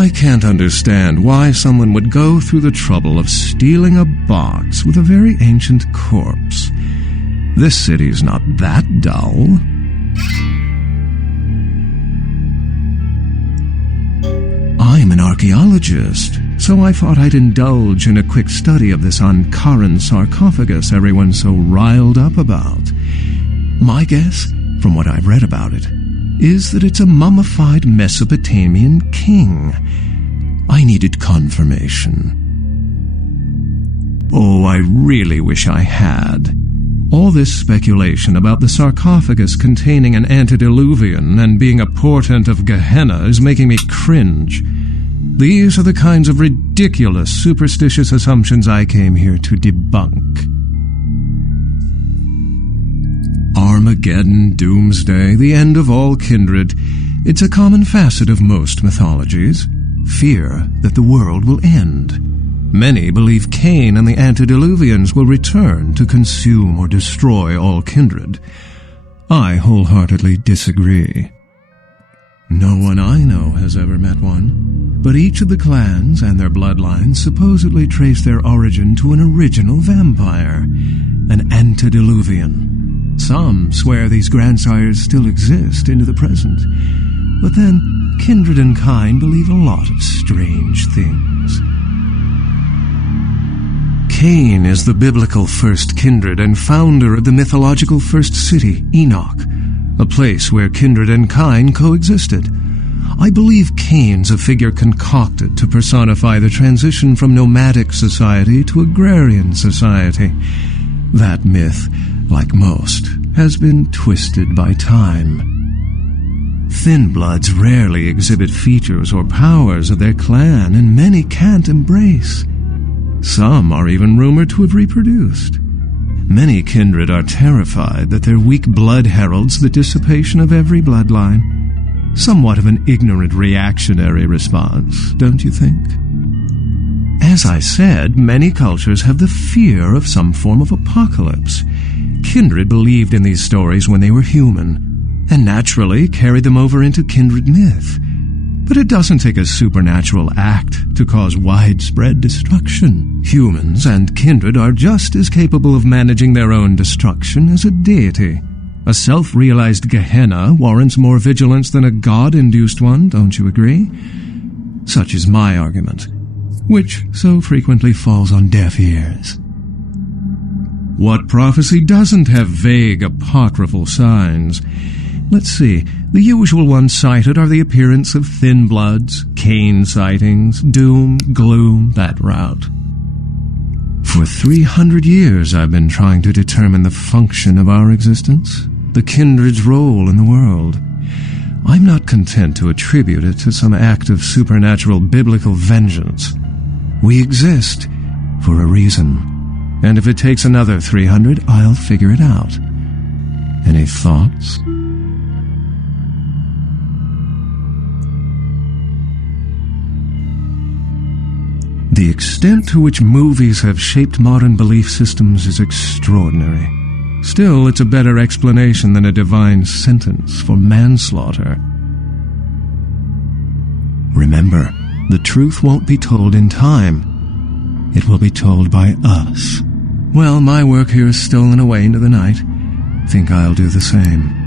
I can't understand why someone would go through the trouble of stealing a box with a very ancient corpse. This city's not that dull. I'm an archaeologist, so I thought I'd indulge in a quick study of this Ankaran sarcophagus everyone's so riled up about. My guess, from what I've read about it, is that it's a mummified Mesopotamian king. I needed confirmation. Oh, I really wish I had. All this speculation about the sarcophagus containing an antediluvian and being a portent of Gehenna is making me cringe. These are the kinds of ridiculous, superstitious assumptions I came here to debunk. Armageddon, doomsday, the end of all kindred. It's a common facet of most mythologies. Fear that the world will end. Many believe Cain and the antediluvians will return to consume or destroy all kindred. I wholeheartedly disagree. No one I know has ever met one, but each of the clans and their bloodlines supposedly trace their origin to an original vampire, an antediluvian. Some swear these grandsires still exist into the present, but then kindred and kind believe a lot of strange things. Cain is the biblical first kindred and founder of the mythological first city, Enoch, a place where kindred and kind coexisted. I believe Cain's a figure concocted to personify the transition from nomadic society to agrarian society. That myth, like most, has been twisted by time. Thin bloods rarely exhibit features or powers of their clan, and many can't embrace. Some are even rumored to have reproduced. Many kindred are terrified that their weak blood heralds the dissipation of every bloodline. Somewhat of an ignorant reactionary response, don't you think? As I said, many cultures have the fear of some form of apocalypse. Kindred believed in these stories when they were human, and naturally carried them over into kindred myth. But it doesn't take a supernatural act to cause widespread destruction. Humans and kindred are just as capable of managing their own destruction as a deity. A self-realized Gehenna warrants more vigilance than a god-induced one, don't you agree? Such is my argument, which so frequently falls on deaf ears. What prophecy doesn't have vague apocryphal signs? Let's see. The usual ones cited are the appearance of thin bloods, Cain sightings, doom, gloom, that route. For 300 years I've been trying to determine the function of our existence, the kindred's role in the world. I'm not content to attribute it to some act of supernatural biblical vengeance. We exist for a reason, and if it takes another 300, I'll figure it out. Any thoughts? The extent to which movies have shaped modern belief systems is extraordinary. Still, it's a better explanation than a divine sentence for manslaughter. Remember, the truth won't be told in time. It will be told by us. Well, my work here is stolen away into the night. Think I'll do the same.